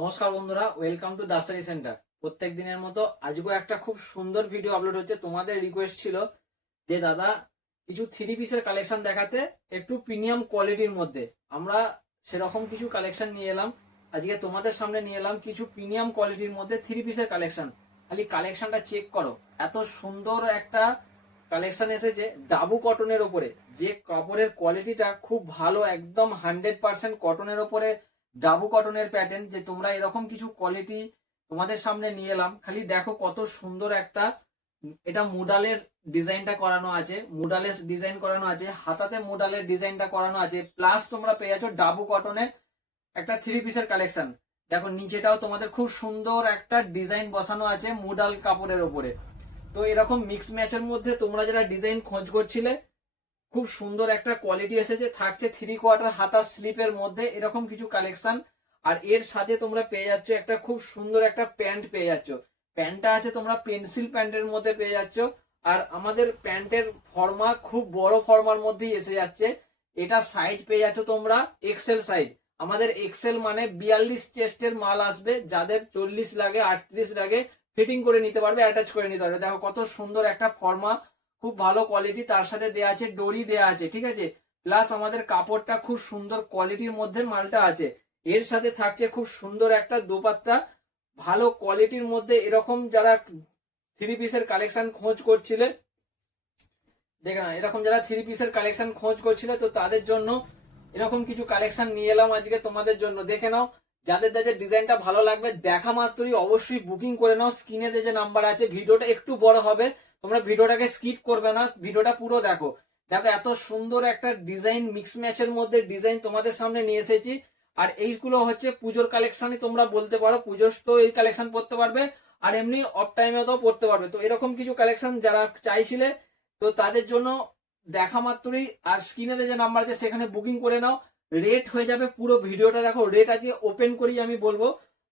নমস্কার বন্ধুরা, welcome to Das sari centre. প্রত্যেক দিনের মতো আজকেও একটা খুব সুন্দর ভিডিও আপলোড হচ্ছে। তোমাদের রিকোয়েস্ট ছিল যে দাদা কিছু থ্রি পিসের কালেকশন দেখাতে, একটু প্রিমিয়াম কোয়ালিটির মধ্যে। আমরা সেরকম কিছু কালেকশন নিয়ে এলাম আজকে তোমাদের সামনে, নিয়ে এলাম কিছু প্রিমিয়াম কোয়ালিটির মধ্যে থ্রি পিসের কালেকশন। খালি কালেকশনটা চেক করো, এত সুন্দর একটা কালেকশন এসেছে ডাবু কটনের ওপরে। যে কাপড়ের কোয়ালিটিটা খুব ভালো, একদম 100% কটনের ওপরে ডাবু কটনের প্যাটার্ন। যে তোমরা এরকম কিছু কোয়ালিটি তোমাদের সামনে নিয়ে এলাম। খালি দেখো কত সুন্দর একটা, এটা মুডালের ডিজাইনটা করানো আছে, মুডালের ডিজাইন করানো আছে, হাতাতে মুডালের ডিজাইনটা করানো আছে, প্লাস তোমরা পেয়ে যাচ্ছ ডাবু কটনের একটা থ্রি পিসের কালেকশন। দেখো নিচেটাও তোমাদের খুব সুন্দর একটা ডিজাইন বসানো আছে মুডাল কাপড়ের ওপরে। তো এরকম মিক্স ম্যাচের মধ্যে তোমরা যারা ডিজাইন খোঁজ করছিলে, খুব সুন্দর একটা কোয়ালিটি এসেছে। থাকছে 3/4 হাতা স্লিপের মধ্যে এরকম কিছু কালেকশন। আর এর সাথে তোমরা পেয়ে যাচ্ছ একটা খুব সুন্দর একটা প্যান্ট পেয়ে যাচ্ছ। প্যান্টটা আছে তোমরা পেন্সিল প্যান্টের মধ্যে পেয়ে যাচ্ছ। আর আমাদের প্যান্টের ফর্মা খুব বড় ফর্মার মধ্যেই এসে যাচ্ছে। এটা সাইজ পেয়ে যাচ্ছ তোমরা এক্সেল সাইজ। আমাদের এক্সেল মানে 42 চেস্টের মাল আসবে। যাদের 40 লাগে, 38 লাগে, ফিটিং করে নিতে পারবে, অ্যাটাচ করে নিতে পারবে। দেখো কত সুন্দর একটা ফর্মা, খুব ভালো কোয়ালিটি। তার সাথে দেয়া আছে ডরি দেয়া আছে, ঠিক আছে। প্লাস আমাদের কাপড়টা খুব সুন্দর কোয়ালিটির মধ্যে মালটা আছে। এর সাথে থাকছে খুব সুন্দর একটা দোপাট্টা, ভালো কোয়ালিটির মধ্যে। এরকম যারা থ্রি পিসের কালেকশন খোঁজ করছিলে, দেখে না, এরকম যারা থ্রি পিসের কালেকশন খোঁজ করছিলে, তো তাদের জন্য এরকম কিছু কালেকশন নিয়ে এলাম আজকে তোমাদের জন্য। দেখে নাও, যাদের যাদের ডিজাইনটা ভালো লাগবে দেখা মাত্রই অবশ্যই বুকিং করে নাও। স্ক্রিনে যে নাম্বার আছে, ভিডিওটা একটু বড় হবে, তোমরা ভিডিওটাকে স্কিপ করবে না, ভিডিওটা পুরো দেখো। দেখো এত সুন্দর একটা ডিজাইন, মিক্স ম্যাচের মধ্যে ডিজাইন তোমাদের সামনে নিয়ে এসেছি। আর এইগুলো হচ্ছে পুজোর কালেকশনই তোমরা বলতে পারো। পুজোর তো এই কালেকশন পড়তে পারবে, আর এমনি অফ টাইমেও তো পড়তে পারবে। তো এরকম কিছু কালেকশন যারা চাইছিলে, তো তাদের জন্য দেখা মাত্রই আর স্ক্রিনে যে নাম্বার আছে সেখানে বুকিং করে নাও। রেট হয়ে যাবে, পুরো ভিডিওটা দেখো। রেট আজকে ওপেন করি আমি বলবো।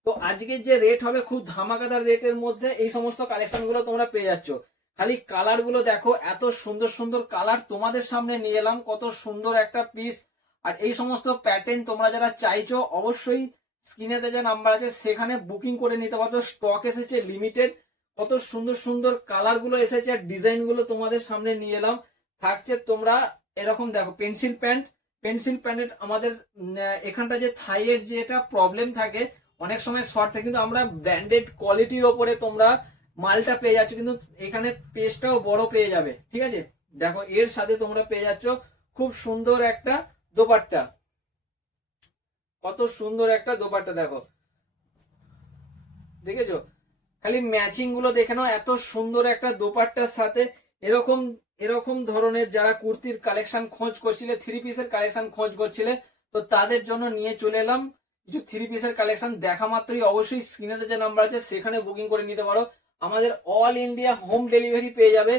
তো আজকে যে রেট হবে খুব ধামাকাদার রেটের মধ্যে এই সমস্ত কালেকশন গুলো তোমরা পেয়ে যাচ্ছ। খালি কালার গুলো দেখো, এত সুন্দর সুন্দর কালার তোমাদের সামনে নিয়ে এলাম। কত সুন্দর একটা পিস। আর এই সমস্ত প্যাটার্ন তোমরা যারা চাইছো অবশ্যই স্ক্রিনে যে নাম্বার আছে সেখানে বুকিং করে নিতে পারছো। স্টক এসেছে লিমিটেড। কত সুন্দর সুন্দর কালার গুলো এসেছে আর ডিজাইন গুলো তোমাদের সামনে নিয়ে এলাম। থাকছে তোমরা এরকম দেখো পেন্সিল প্যান্ট। পেন্সিল প্যান্টের আমাদের এখানটা যে থাইয়ের যে এটা প্রবলেম থাকে, অনেক সময় শর্ট থাকে, কিন্তু আমরা ব্র্যান্ডেড কোয়ালিটির ওপরে তোমরা মালটা পেয়ে যাচ্ছ, কিন্তু এখানে পেজটাও বড় পেয়ে যাবে, ঠিক আছে। দেখো এর সাথে তোমরা পেয়ে যাচ্ছ খুব সুন্দর একটা দোপাট্টা। কত সুন্দর একটা দোপাট্টা দেখো, দেখেছো। খালি ম্যাচিং গুলো দেখে নাও, এত সুন্দর একটা দোপাট্টার সাথে এরকম এরকম ধরনের যারা কুর্তির কালেকশন খোঁজ করছিলে, থ্রি পিসের কালেকশন খোঁজ করছিলে, তো তাদের জন্য নিয়ে চলে এলাম কিছু থ্রি পিসের কালেকশন। দেখা মাত্রই অবশ্যই স্ক্রিনে যে নাম্বার আছে সেখানে বুকিং করে নিতে পারো। আমাদের অল ইন্ডিয়া হোম ডেলিভারি পেয়ে যাবে।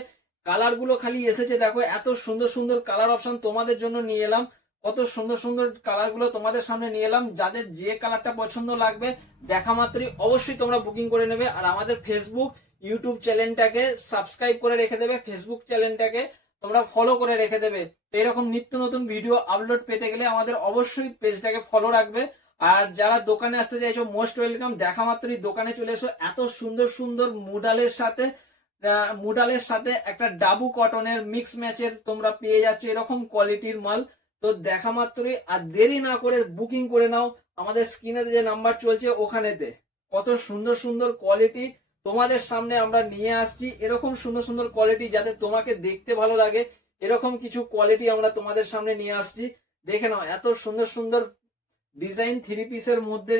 কালার গুলো খালি এসেছে দেখো, এত সুন্দর সুন্দর কালার অপশন তোমাদের জন্য নিয়ে এলাম। কত সুন্দর সুন্দর কালার গুলো তোমাদের সামনে নিয়ে এলাম। যাদের যে কালারটা পছন্দ লাগবে দেখা মাত্রই অবশ্যই তোমরা বুকিং করে নেবে। আর আমাদের ফেসবুক ইউটিউব চ্যানেলটাকে সাবস্ক্রাইব করে রেখে দেবে, ফেসবুক চ্যানেলটাকে তোমরা ফলো করে রেখে দেবে। এরকম নিত্য নতুন ভিডিও আপলোড পেতে গেলে আমাদের অবশ্যই পেজটাকে ফলো রাখবে। আর যারা দোকানে আসতে চাইছো মোস্ট ওয়েলকাম, দেখা মাত্রই দোকানে চলে এসো। এত সুন্দর সুন্দর মুডালের সাথে একটা ডাবু কটনের মিক্স ম্যাচের তোমরা পেয়ে যাচ্ছ এরকম কোয়ালিটির মাল। তো দেখা মাত্রই আর দেরি না করে বুকিং করে নাও আমাদের স্ক্রিনে যে নাম্বার চলছে ওখানেতে। কত সুন্দর সুন্দর কোয়ালিটি তোমাদের সামনে আমরা নিয়ে আসছি। এরকম সুন্দর সুন্দর কোয়ালিটি যাতে তোমাকে দেখতে ভালো লাগে, এরকম কিছু কোয়ালিটি আমরা তোমাদের সামনে নিয়ে আসছি। দেখে নাও, এত সুন্দর সুন্দর ডিজাইন থ্রি পিসের মধ্যে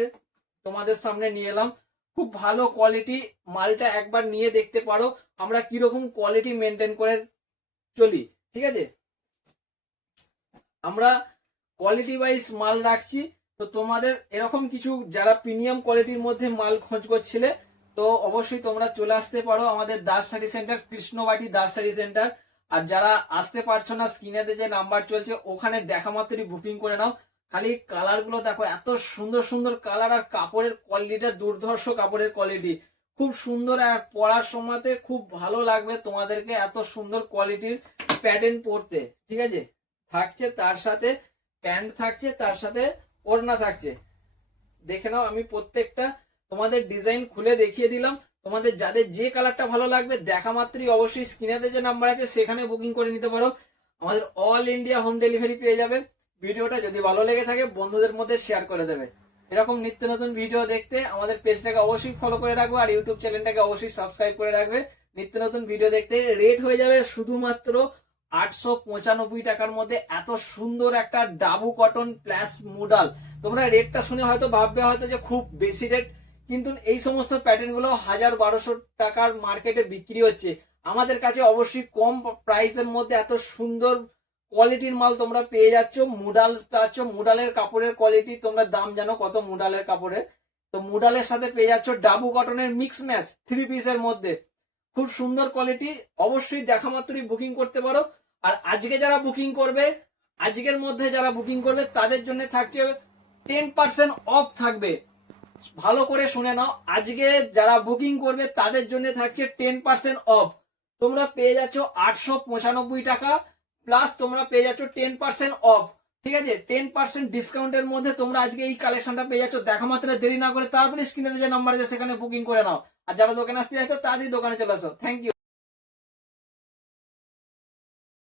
তোমাদের সামনে নিয়ে এলাম। খুব ভালো কোয়ালিটি, মালটা একবার নিয়ে দেখতে পারো আমরা কিরকম কোয়ালিটি মেনটেন করে চলি, ঠিক আছে। আমরা কোয়ালিটি ওয়াইজ মাল রাখছি। তো তোমাদের এরকম কিছু যারা প্রিমিয়াম কোয়ালিটির মধ্যে মাল খোঁজ করছিলে, তো অবশ্যই তোমরা চলে আসতে পারো আমাদের দাস শাড়ি সেন্টার, কৃষ্ণবাটি দাস শাড়ি সেন্টার। আর যারা আসতে পারছো না স্ক্রিনে যে নাম্বার চলছে ওখানে দেখা মাত্রই বুকিং করে নাও। খালি কালার গুলো দেখো, এত সুন্দর সুন্দর কালার। আর কাপড়ের কোয়ালিটিটা দুর্ধর্ষ কাপড়ের কোয়ালিটি, খুব সুন্দর। আর পরার সময়তে খুব ভালো লাগবে তোমাদেরকে, এত সুন্দর কোয়ালিটির প্যাটার্ন পরতে, ঠিক আছে। থাকছে তার সাথে প্যান্ট, থাকছে তার সাথে ওড়না থাকছে। দেখে নাও, আমি প্রত্যেকটা তোমাদের ডিজাইন খুলে দেখিয়ে দিলাম। তোমাদের যাদের যে কালারটা ভালো লাগবে দেখা মাত্রই অবশ্যই স্ক্রিনে যে নাম্বার আছে সেখানে বুকিং করে নিতে পারো। আমাদের অল ইন্ডিয়া হোম ডেলিভারি পেয়ে যাবে। ভিডিওটা যদি ভালো লেগে থাকে বন্ধুদের মধ্যে শেয়ার করে দেবে। এরকম নিত্য নতুন ভিডিও দেখতে আমাদের পেজটাকে অবশ্যই ফলো করে রাখবে আর ইউটিউব চ্যানেলটাকে অবশ্যই সাবস্ক্রাইব করে রাখবে। নিত্য নতুন ভিডিও দেখতে রেট হয়ে যাবে শুধুমাত্র 895 টাকার মধ্যে এত সুন্দর একটা ডাবু কটন প্লাস মুডাল। তোমরা রেটটা শুনে হয়তো ভাববে হয়তো যে খুব বেশি রেট, কিন্তু এই সমস্ত প্যাটার্ন গুলো 1000-1200 টাকার মার্কেটে বিক্রি হচ্ছে। আমাদের কাছে অবশ্যই কম প্রাইসের মধ্যে এত সুন্দর কোয়ালিটির মাল তোমরা পেয়ে যাচ্ছ। মুডাল পাচ্ছ, মুডালের কাপড়ের কোয়ালিটি তোমরা দাম জানো কত মুডালের কাপড়ের। তো মুডালের সাথে পেয়ে যাচ্ছ ডাবু কটনের মিক্স ম্যাচ 3 পিসের মধ্যে খুব সুন্দর কোয়ালিটি। অবশ্যই দেখা মাত্রই বুকিং করতে পারো। আর আজকে যারা বুকিং করবে, আজকের মধ্যে যারা বুকিং করবে তাদের জন্য থাকছে 10% অফ থাকবে। ভালো করে শুনে নাও, আজকে যারা বুকিং করবে তাদের জন্য থাকছে 10% অফ। তোমরা পেয়ে যাচ্ছ 895 টাকা প্লাস তোমরা পেয়ে যাচ্ছ 10% অফ। ঠিক আছে, 10% ডিসকাউন্টের মধ্যে তোমরা আজকে এই কালেকশনটা পেয়ে যাচ্ছ। দেখা মাত্র দেরি না করে তাড়াতাড়ি স্ক্রিনে যে নাম্বার আছে সেখানে বুকিং করে নাও। আর যারা দোকানে আসতে যাচ্ছে তাড়াতাড়ি দোকানে চলে আসো। Thank you.